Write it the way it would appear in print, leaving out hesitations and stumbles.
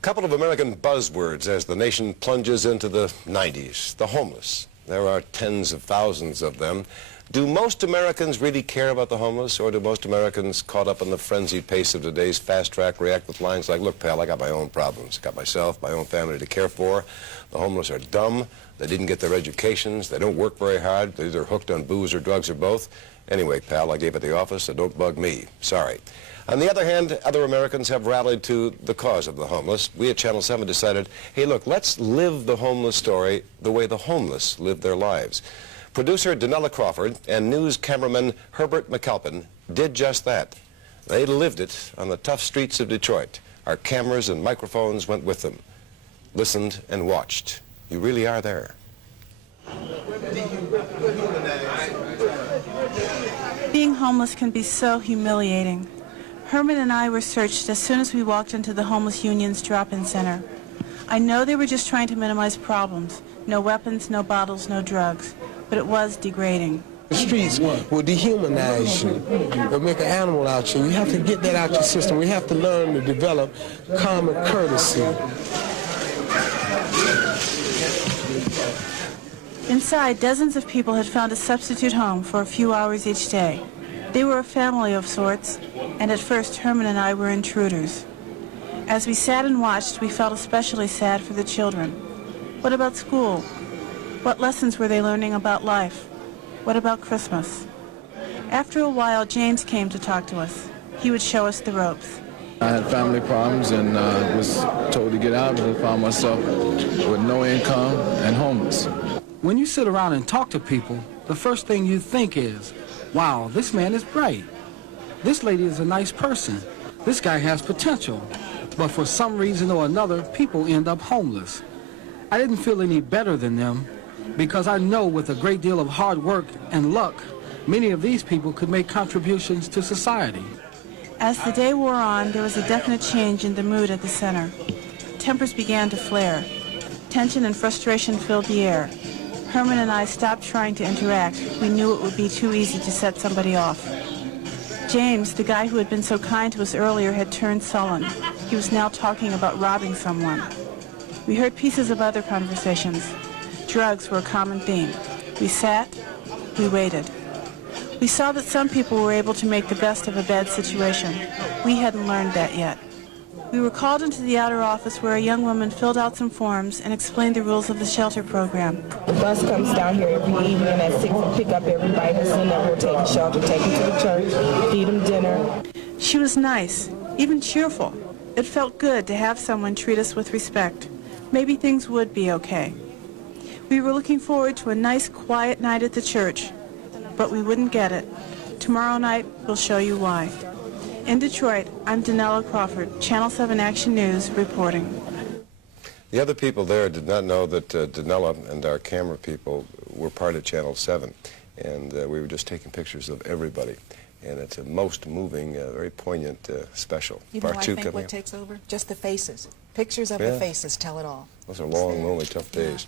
Couple of American buzzwords as the nation plunges into the 90s. The homeless. There are tens of thousands of them. Do most Americans really care about the homeless, or do most Americans, caught up in the frenzied pace of today's fast track, react with lines like, look, pal, I got my own problems. I got myself, my own family to care for. The homeless are dumb. They didn't get their educations. They don't work very hard. They're either hooked on booze or drugs or both. Anyway, pal, I gave it the office, so don't bug me. Sorry. On the other hand, other Americans have rallied to the cause of the homeless. We at Channel 7 decided, hey, look, let's live the homeless story the way the homeless live their lives. Producer Donella Crawford and news cameraman Herman McKalpain did just that. They lived it on the tough streets of Detroit. Our cameras and microphones went with them. Listened and watched. You really are there. Being homeless can be so humiliating. Herman and I were searched as soon as we walked into the Homeless Union's drop-in center. I know they were just trying to minimize problems. No weapons, no bottles, no drugs. But it was degrading. The streets will dehumanize you. They'll make an animal out of you. You have to get that out your system. We have to learn to develop common courtesy. Inside, dozens of people had found a substitute home for a few hours each day. They were a family of sorts, and at first Herman and I were intruders. As we sat and watched, we felt especially sad for the children. What about school? What lessons were they learning about life? What about Christmas? After a while, James came to talk to us. He would show us the ropes. I had family problems and was told to get out, and found myself with no income and homeless. When you sit around and talk to people, the first thing you think is, wow, this man is bright. This lady is a nice person. This guy has potential. But for some reason or another, people end up homeless. I didn't feel any better than them because I know with a great deal of hard work and luck, many of these people could make contributions to society. As the day wore on, there was a definite change in the mood at the center. Tempers began to flare. Tension and frustration filled the air. Herman and I stopped trying to interact. We knew it would be too easy to set somebody off. James, the guy who had been so kind to us earlier, had turned sullen. He was now talking about robbing someone. We heard pieces of other conversations. Drugs were a common theme. We sat, we waited. We saw that some people were able to make the best of a bad situation. We hadn't learned that yet. We were called into the outer office where a young woman filled out some forms and explained the rules of the shelter program. The bus comes down here every evening at 6 and pick up everybody that's in there. We'll take the shelter, take them to the church, feed them dinner. She was nice, even cheerful. It felt good to have someone treat us with respect. Maybe things would be okay. We were looking forward to a nice, quiet night at the church, but we wouldn't get it. Tomorrow night, we'll show you why. In Detroit, I'm Donella Crawford, Channel 7 Action News, reporting. The other people there did not know that Donella and our camera people were part of Channel 7, and we were just taking pictures of everybody. And it's a most moving, very poignant special. You know, I think what takes over? Just the faces. Pictures of the faces tell it all. Those are long, lonely, tough days.